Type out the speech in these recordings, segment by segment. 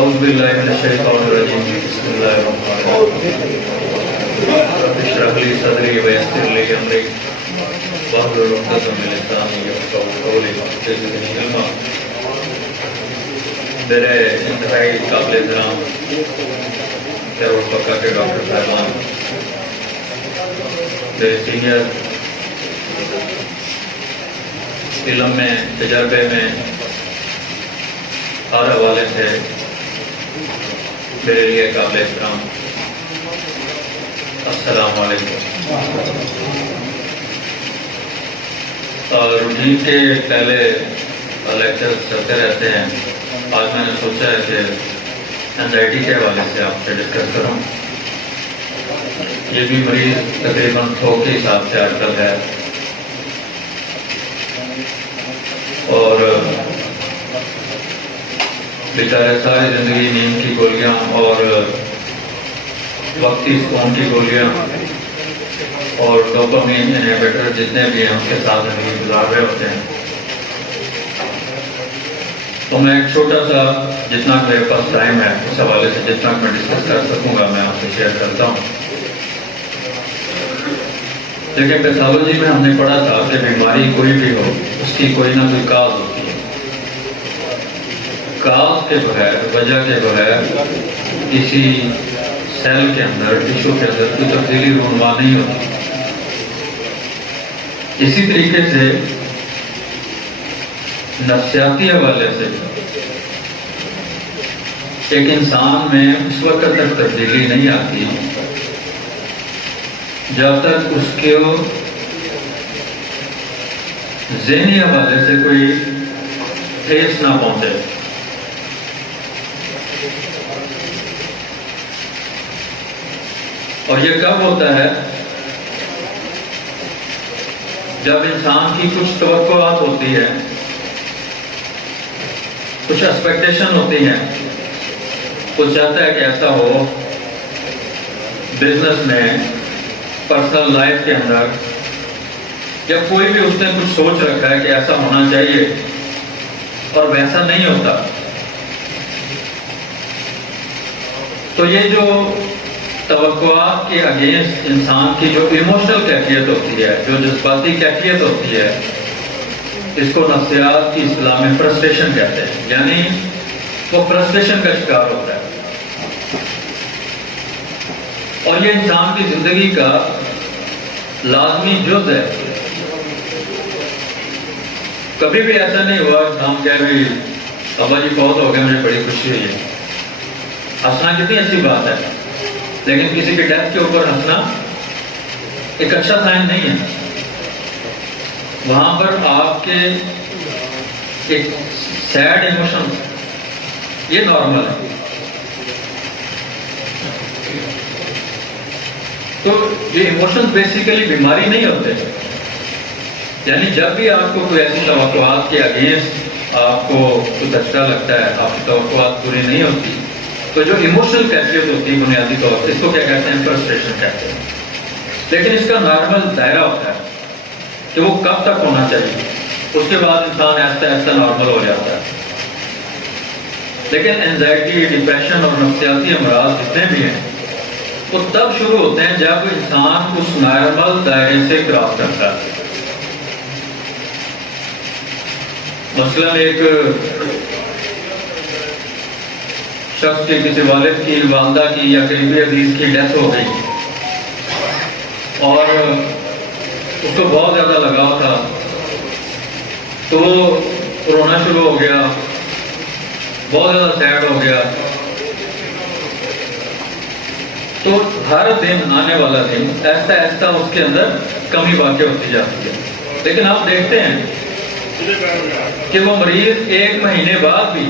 اعوذ باللہ من الشیطان الرجیم بسم اللہ الرحمن الرحیم رب اشرح لی صدری ویسر لی امری واحلل عقدۃ من لسانی یفقہوا قولی زدنی علما۔ میرے انتہائی قابل احترام دارالفقہ کے ڈاکٹر صاحبان، میرے سینئر، علم میں، تجربے میں ہر حوالے سے میرے لیے قابل احترام، السلام علیکم۔ روٹین کے پہلے لیکچر چلتے رہتے ہیں، آج میں نے سوچا ہے کہ اینزائٹی کے حوالے سے آپ سے ڈسکس کروں۔ یہ بھی مریض تقریباً 100 کے حساب سے آج کل ہے، اور بیچارے ساری زندگی نیند کی گولیاں اور وقتی سکون کی گولیاں اور ڈوپامین انہیبیٹر جتنے بھی ہیں ان کے ساتھ زندگی گزار رہے ہوتے ہیں۔ تو میں ایک چھوٹا سا، جتنا میرے پاس ٹائم ہے اس حوالے سے جتنا میں ڈسکس کر سکوں گا میں آپ سے شیئر کرتا ہوں۔ لیکن پیتھالوجی میں ہم نے پڑھا تھا کہ بیماری کوئی بھی ہو اس کی کوئی نہ کوئی کاز ہوتی ہے، کاز کے بغیر، وجہ کے بغیر کسی سیل کے اندر، ٹیشو کے اندر کوئی تبدیلی رونما نہیں ہوتی۔ اسی طریقے سے نفسیاتی حوالے سے ایک انسان میں اس وقت تک تبدیلی نہیں آتی جب تک اس کے ذہنی حوالے سے کوئی ٹھیس نہ پہنچے۔ اور یہ کب ہوتا ہے؟ جب انسان کی کچھ توقعات ہوتی ہے، کچھ ایکسپیکٹیشن ہوتی ہیں، وہ چاہتا ہے کہ ایسا ہو بزنس میں، پرسنل لائف کے اندر، یا کوئی بھی اس نے کچھ سوچ رکھا ہے کہ ایسا ہونا چاہیے اور ویسا نہیں ہوتا، تو یہ جو توقعات کے اگینسٹ انسان کی جو ایموشنل کیفیت ہوتی ہے، جو جذباتی کیفیت ہوتی ہے، اس کو نفسیات کی اصطلاح میں فرسٹریشن کہتے ہیں، یعنی وہ فرسٹریشن کا شکار ہوتا ہے۔ اور یہ انسان کی زندگی کا لازمی جز ہے۔ کبھی بھی ایسا نہیں ہوا انسان کہے بھی ابا جی فوت ہو گئے، مجھے بڑی خوشی ہوئی ہے۔ ہنسنا کتنی اچھی بات ہے، لیکن کسی کی ڈیتھ کے اوپر ہنسنا ایک اچھا سائن نہیں ہے۔ وہاں پر آپ کے ایک سیڈ ایموشن، یہ نارمل ہے۔ تو یہ ایموشن بیسیکلی بیماری نہیں ہوتے، یعنی جب بھی آپ کو کوئی ایسی توقعات کے اگینسٹ آپ کو کچھ اچھا لگتا ہے، آپ کی توقعات پوری نہیں ہوتی، تو جو ایموشنل کیفیت ہوتی ہے بنیادی طور پر، اس کو کیا کہتے ہیں؟ فرسٹریشن کہتے ہیں۔ لیکن اس کا نارمل دائرہ ہوتا ہے کہ وہ کب تک ہونا چاہیے، اس کے بعد انسان ایسا ایسا نارمل ہو جاتا ہے۔ لیکن اینزائٹی، ڈپریشن اور نفسیاتی امراض جتنے بھی ہیں وہ تب شروع ہوتے ہیں جب انسان اس نارمل دائرے سے کراس کرتا ہے۔ مثلاً ایک شخص کی، کسی والد کی، والدہ کی یا قریبی عزیز کی ڈیتھ ہو گئی اور اس کو بہت زیادہ لگاؤ تھا، تو وہ رونا شروع ہو گیا، بہت زیادہ سیڈ ہو گیا۔ تو ہر دن، آنے والا دن، ایسا ایسا اس کے اندر کمی واقع ہوتی جاتی ہے۔ لیکن آپ دیکھتے ہیں کہ وہ مریض 1 مہینے بعد بھی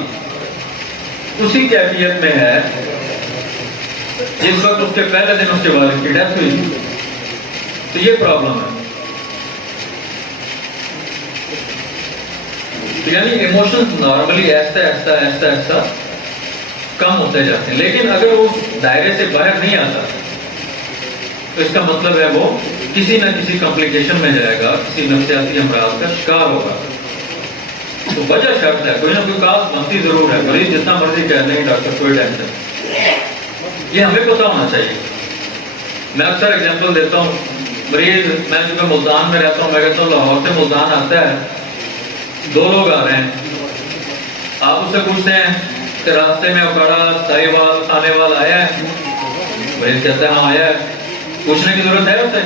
اسی کیفیت میں ہے جس وقت اس کے پہلے دن اس کے والد کی ڈیتھ ہوئی۔ تو یہ پرابلم ہے، یعنی ایموشنز نارملی ایسا ایسا ایسا ایسا کم ہوتے جاتے ہیں۔ لیکن اگر وہ دائرے سے باہر نہیں آتا تو اس کا مطلب ہے وہ کسی نہ کسی کمپلیکیشن میں جائے گا، کسی نفسیاتی امراض کا شکار ہوگا۔ تو وجہ شرط ہے، کوئی نہ کوئی کاز بنتی ضرور ہے. مریض جتنا مرضی کہہ نہیں ڈاکٹر کوئی ٹینشن، یہ ہمیں پتہ ہونا چاہیے. میں اکثر اگزامپل دیتا ہوں. مریض، میں چونکہ ملتان میں رہتا ہوں، میں کہتا ہوں لاہور سے ملتان آتا ہے، 2 لوگ آ رہے ہیں. آپ اس سے پوچھتے ہیں کہ راستے میں اکاڑا سائی وال کھانے وال آیا ہے؟ مریض کہتا ہے ہاں آیا ہے. پوچھنے کی ضرورت ہے اسے؟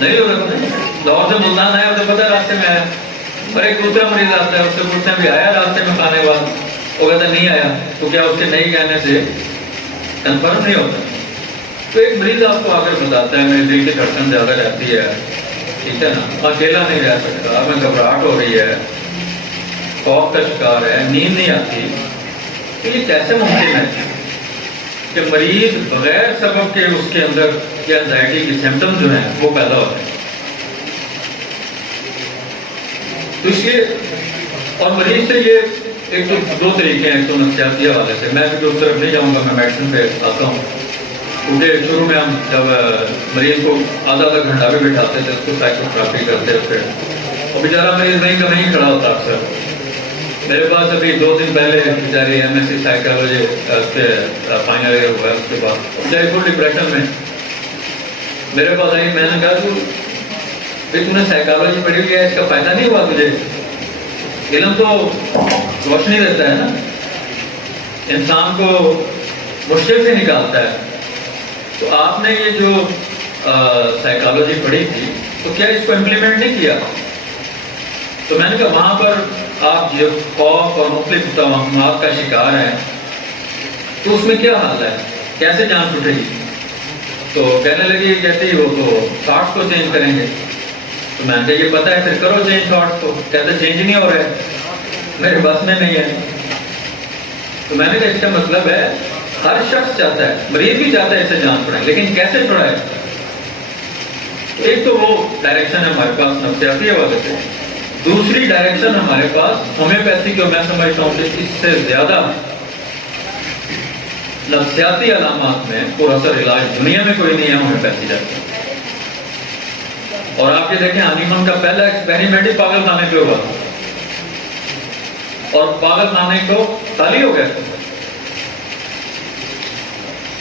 نہیں ضرورت ہے. لاہور سے ملتان آیا، اسے پتہ ہے راستے میں آیا. اور ایک دوسرا مریض آتا ہے، اس سے پوچھتے ہیں بھی آیا راستے میں کھانے وال؟ وہ کہتا ہے نہیں آیا. تو کیا اس کے نہیں کہنے سے کنفرم نہیں ہوتا؟ تو ایک مریض آپ کو آ کر بتاتا ہے میرے دل کی دھڑکن زیادہ رہتی ہے، ٹھیک ہے نا، اکیلا نہیں رہ سکتا، میں گھبراہٹ ہو رہی ہے، خوف کا شکار ہے، نیند نہیں آتی. تو یہ کیسے ممکن ہے کہ مریض بغیر سبب کے اس کے اندر یہ انزائٹی کی سمپٹم جو ہیں وہ پیدا ہوتے ہیں؟ تو اس لیے، اور مریض سے یہ ایک تو 2 طریقے ہیں. ایک تو نفسیاتی حوالے سے، میں بھی اس طرف نہیں جاؤں گا، میں میڈیسن پہ آتا ہوں. کیونکہ شروع میں ہم جب مریض کو آدھا گھنٹہ بھی بٹھاتے تھے، اس کو سائیکو تھراپی کرتے تھے، اور بیچارہ مریض وہیں کا وہیں کھڑا ہوتا. اکثر میرے پاس ابھی 2 دن پہلے بیچاری MSc سائیکالوجی فائنل ایئر ہوا ہے، اس کے بعد بیچاری فل ڈپریشن میں میرے پاس آئی. میں نے کہا تو نے سائیکالوجی پڑھی ہوئی ہے، اس کا فائدہ نہیں ہوا تجھے؟ علم تو روشنی دیتا ہے نا، انسان کو مشکل سے نکالتا ہے. تو آپ نے یہ جو سائیکالوجی پڑھی تھی تو کیا اس کو امپلیمنٹ نہیں کیا؟ تو میں نے کہا وہاں پر آپ جو خوف اور مختلف توہمات کا شکار ہیں تو اس میں کیا حال ہے، کیسے جان چھوٹے گی؟ تو کہنے لگی، کہتی وہ تو تھاٹس کو چینج کریں گے. تو میں نے کہا یہ پتہ ہے، پھر کرو چینج تھاٹس کو. کہتے چینج نہیں ہو رہے، میرے بس میں نہیں ہے. تو میں نے کہا اس کا مطلب ہے ہر شخص چاہتا ہے، مریض بھی چاہتا ہے اسے جان چھڑائیں، لیکن کیسے چھڑائے؟ ایک تو وہ ڈائریکشن ہے ہمارے پاس نفسیاتی حوالے سے، دوسری ڈائریکشن ہمارے پاس ہومیوپیتھی کو میں سمجھتا ہوں کہ اس سے زیادہ نفسیاتی علامات میں پراثر علاج دنیا میں کوئی نہیں ہے ہومیوپیتھی جیسا. اور آپ یہ دیکھیں ہانیمن کا پہلا ایکسپیریمنٹ ہی پاگل خانے پہ ہوا، اور پاگل خانے کو خالی ہو گیا.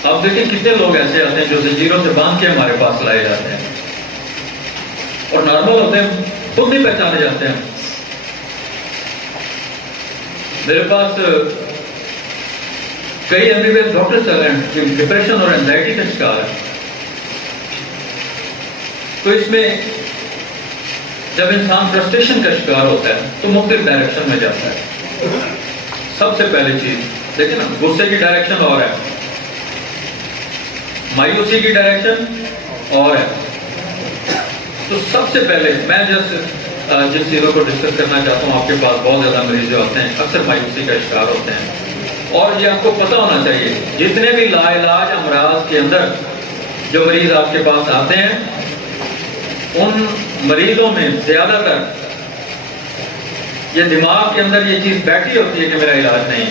اب دیکھیں کتنے لوگ ایسے آتے ہیں جو زنجیروں سے باندھ کے ہمارے پاس لائے جاتے ہیں اور نارمل ہوتے ہیں، خود نہیں پہچانے جاتے ہیں. میرے پاس کئی MBBS ڈاکٹر چل رہے ہیں جو ڈپریشن اور اینزائٹی کا شکار ہے. تو اس میں جب انسان فرسٹریشن کا شکار ہوتا ہے تو مختلف ڈائریکشن میں جاتا ہے. سب سے پہلی چیز دیکھیں نا، غصے کی ڈائریکشن اور ہے، مایوسی کی ڈائریکشن اور ہے. تو سب سے پہلے میں جن چیزوں کو ڈسکس کرنا چاہتا ہوں، آپ کے پاس بہت زیادہ مریض جو آتے ہیں اکثر مایوسی کا شکار ہوتے ہیں. اور یہ آپ کو پتہ ہونا چاہیے جتنے بھی لا علاج امراض کے اندر جو مریض آپ کے پاس آتے ہیں، ان مریضوں میں زیادہ تر یہ دماغ کے اندر یہ چیز بیٹھی ہوتی ہے کہ میرا علاج نہیں.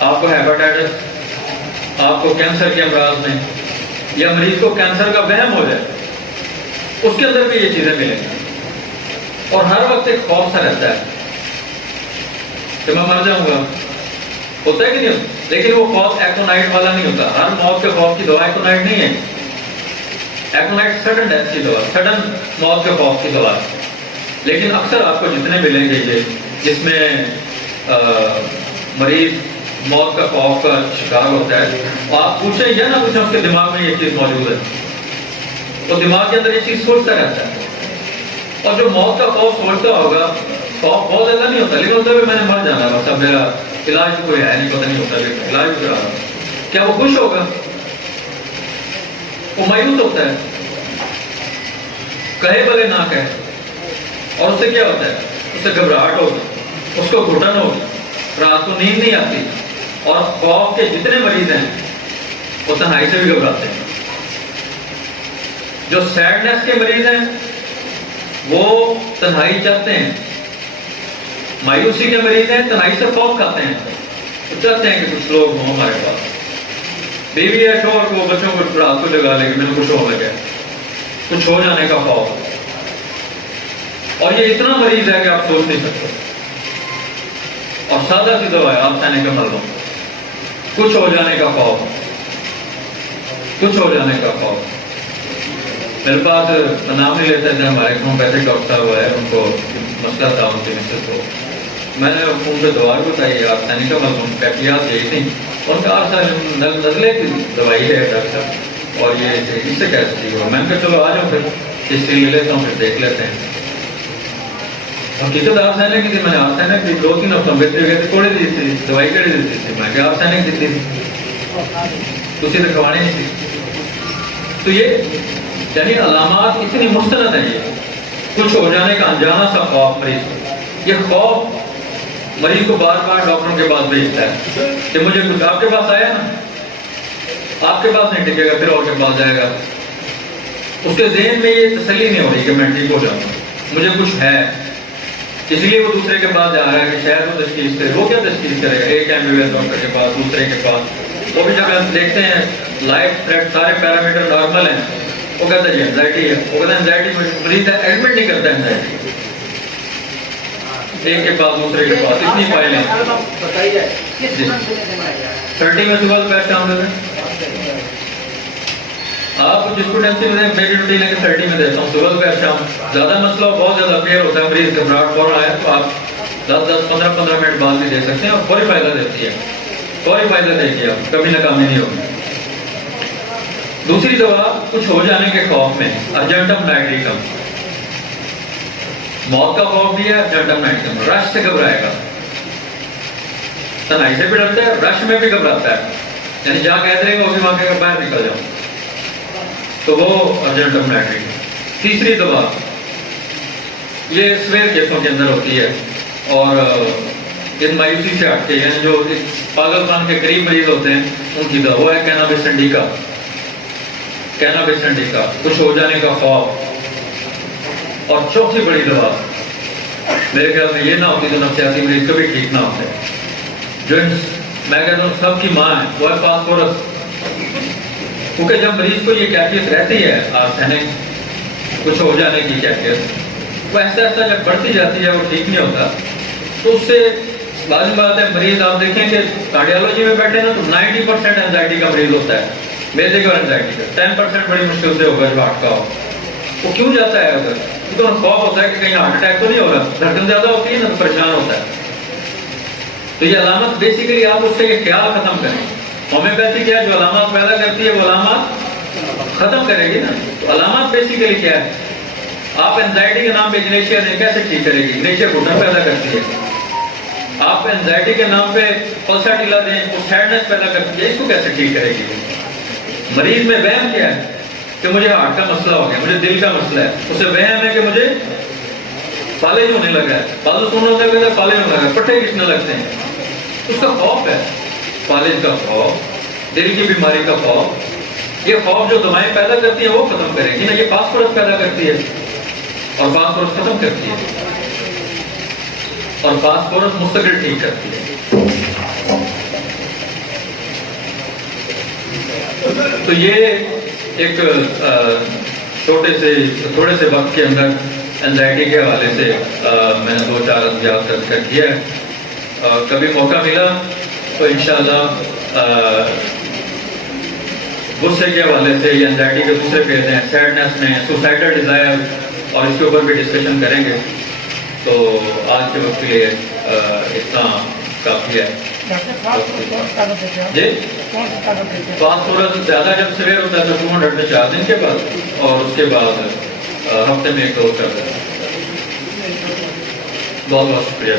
آپ کو ہیپاٹائٹس، آپ کو کینسر کے امراض میں، یا مریض کو کینسر کا وہم ہو جائے، اس کے اندر بھی یہ چیزیں ملیں گی. اور ہر وقت ایک خوف سا رہتا ہے کہ میں مر جاؤں گا، ہوتا ہے کہ نہیں ہوتا؟ لیکن وہ خوف ایکونائٹ والا نہیں ہوتا. ہر موت کے خوف کی دوا ایکونائٹ نہیں ہے. ایکونائٹ سڈن ڈیتھ کی دوا، سڈن موت کے خوف کی دوا. لیکن اکثر آپ کو جتنے ملیں گے یہ جس میں مریض موت کا خوف کا شکار ہوتا ہے، آپ پوچھیں یا نہ پوچھیں، اس کے دماغ میں یہ چیز موجود ہے. تو دماغ کے اندر یہ چیز سوچتا رہتا ہے. اور جو موت کا خوف سوچتا ہوگا، خوف بہت زیادہ نہیں ہوتا، لیکن ہوتا ہے میں نے مر جانا ہے، بس اب میرا علاج کوئی ہے نہیں، پتہ نہیں ہوتا لیکن علاج ہو رہا. کیا وہ خوش ہوگا؟ وہ مایوس ہوتا ہے، کہے بھلے نہ کہے. اور اس سے کیا ہوتا ہے؟ اس سے گھبراہٹ ہوگی، اس کو گھٹن ہوگی، رات کو نیند نہیں آتی. اور خوف کے جتنے مریض ہیں وہ تنہائی سے بھی گھبراتے ہیں. جو سیڈنس کے مریض ہیں وہ تنہائی چاہتے ہیں. مایوسی کے مریض ہیں تنہائی سے خوف کھاتے ہیں. وہ چاہتے ہیں کہ کچھ لوگ ہوں ہمارے پاس. بیوی ہے، شوہر کو، بچوں کو رات کو جگا لے کہ میں نے کچھ ہو گیا، کچھ ہو جانے کا خوف. اور یہ اتنا مریض ہے کہ آپ سوچ نہیں سکتے. اور سادہ سی دوا ہے، آپ سینے کا مر لو، کچھ ہو جانے کا خوف، کچھ ہو جانے کا خوف. میرے پاس نام نہیں لیتے تھے، ہمارے ہومیوپیتھک ڈاکٹر صاحب ہے، ان کو مسئلہ تھا ان کی مسز کو. میں نے ان سے دعا بتائی، آپ سینے کا مر لو، کیفیات یہی تھی. ان کا نزلے کی دوائی ہے ڈاکٹر، اور یہ اس سے کیسے ٹھیک ہو. میں نے کہا چلو آ جاؤ پھر ہسٹری لے لیتا ہوں، پھر دیکھ لیتے ہیں. حقیقت آپ سینے کی تھی. میں نے آپ سینے کی 2-3 ہفتوں گئے تھے، کوڑے دی تھی دوائی کہڑی دیتی تھی. میں کہ آپ سینے کی تھی اسی نے کھوانے نہیں تھی. تو یہ یعنی علامات اتنی مستند ہیں. یہ کچھ ہو جانے کا انجانا سا خوف مریض کو، یہ خوف مریض کو بار بار ڈاکٹروں کے پاس بھیجتا ہے کہ مجھے کچھ. آپ کے پاس آیا نا، آپ کے پاس نہیں ٹکے گا، پھر اور کے پاس جائے گا. اس کے ذہن میں یہ تسلی نہیں ہو رہی کہ میں ٹھیک ہو جاؤں، مجھے کچھ ہے. اس لیے وہ دوسرے کے پاس جا رہا ہے کہ شاید وہ تشخیص کرے. وہ کیا تشخیص کرے گا؟ ایک ایمبولینس ڈاکٹر کے پاس، دوسرے کے پاس. وہ بھی جب ہم دیکھتے ہیں لائف تھریٹ سارے پیرامیٹر نارمل ہیں، وہ کہتا ہے جی اینزائٹی ہے. وہ کہتا ہے اینزائٹی مریض ہے، ایڈمٹ نہیں کرتا اینزائٹی. ایک کے پاس دوسرے کے پاس اتنی فائلیں. 30 میں صبح دوپہر شام دیتے ہیں. آپ جس کو ٹینشن میں میری روٹین ہے کہ 30 میں دیتا ہوں صبح دوپہر شام. زیادہ مسئلہ بہت زیادہ افیئر ہوتا ہے، مریض گھبراہٹ فوراً آیا تو آپ 10-15 منٹ بعد بھی دے سکتے ہیں، اور فوری فائدہ دیتی ہے. فوری فائدہ دے گی، آپ کبھی ناکامی نہیں ہوگی. دوسری دوا کچھ ہو جانے کے خوف میں ارجنٹم نائٹریکم. موت کا خوف بھی ہے، ارجنٹم نائٹریکم. رش سے گھبرائے گا، تنہائی سے بھی ڈرتا ہے، رش میں بھی گھبراتا ہے. یعنی جہاں کہتے رہے گا وہ بھی وہاں کے باہر نکل جاؤ، تو وہ ارجنٹم نائٹریکم. تیسری دوا یہ سویر کیسوں کے اندر ہوتی ہے، اور ان مایوسی سے ہٹ کے، یعنی جو پاگل خان کے قریب مریض ہوتے ہیں ان کی دوا وہ ہے کینابس انڈیکا. کینابس انڈیکا، کچھ ہو جانے کا خوف. اور چوتھی بڑی دوا میرے خیال میں یہ نہ ہوتی تو نفسیاتی مریض کبھی ٹھیک نہ ہوتے. جو میں کہتا ہوں سب کی ماں ہے، وہ ہے فاسفورس. کیونکہ جب مریض کو یہ کیفیت رہتی ہے آرسینک کچھ ہو جانے کی کیفیت، وہ ایسا ایسا جب بڑھتی جاتی ہے وہ ٹھیک نہیں ہوتا. تو اس سے لازم بات ہے مریض، آپ دیکھیں کہ کارڈیالوجی میں بیٹھے نا تو 90% اینزائٹی کا مریض ہوتا ہے، میدے کا اینزائٹی کا. 10% بڑی مشکل سے ہوگا جو ہارٹ کا ہو. وہ کیوں جاتا ہے اگر؟ کیونکہ انہیں خوف ہوتا ہے کہ کہیں ہارٹ اٹیک تو نہیں ہو رہا. دھڑکن زیادہ ہوتی ہے نا تو پریشان ہوتا ہے. تو یہ علامت بیسیکلی آپ اس سے یہ خیال ختم کریں. ہومیوپیتھی کیا ہے؟ جو علامات پیدا کرتی ہے وہ علامات ختم کرے گی نا. تو علامات بیسیکلی کیا ہے؟ آپ اینزائٹی کے نام پہ اگنیشیا دیں، کیسے ٹھیک کرے گی؟ اگنیشیا گھٹن پیدا کرتی ہے. آپ اینزائٹی کے نام پہ پلساٹیلا دیں، وہ سیڈنس پیدا کرتی ہے، اس کو کیسے ٹھیک کرے گی؟ مریض میں وہم کیا ہے کہ مجھے ہارٹ کا مسئلہ ہو گیا، مجھے دل کا مسئلہ ہے. اسے وہم ہے کہ مجھے فالج ہونے لگا ہے. بازو سننا ہوتا ہے کہ فالج ہونے لگا ہے، پٹھے کھینچنے لگتے ہیں. اس کا خوف ہے، فالج کا خوف، دل کی بیماری کا خوف. یہ خوف جو دوائیں پیدا کرتی ہیں وہ ختم کرے گی نا. یہ فاسفورس پیدا کرتی ہے اور فاسفورس ختم کرتی ہے، اور فاسفورس مستقل ٹھیک کرتی ہے. تو یہ ایک تھوڑے سے وقت کے اندر اینزائٹی کے حوالے سے میں نے 2-4 ادویات کا ذکر کیا ہے. کبھی موقع ملا تو انشاءاللہ غصے کے حوالے سے یا اینزائٹی کے دوسرے فیز ہیں، سیڈنس میں، سوسائڈل ڈیزائر، اور اس کے اوپر بھی ڈسکشن کریں گے. تو آج کے وقت کے لیے اتنا کافی ہے. جی فاسفورس زیادہ جب سویر ہوتا ہے تو 200 میں 4 دن کے بعد، اور اس کے بعد ہفتے میں 1 ڈوز کر دیتے ہیں. بہت بہت شکریہ.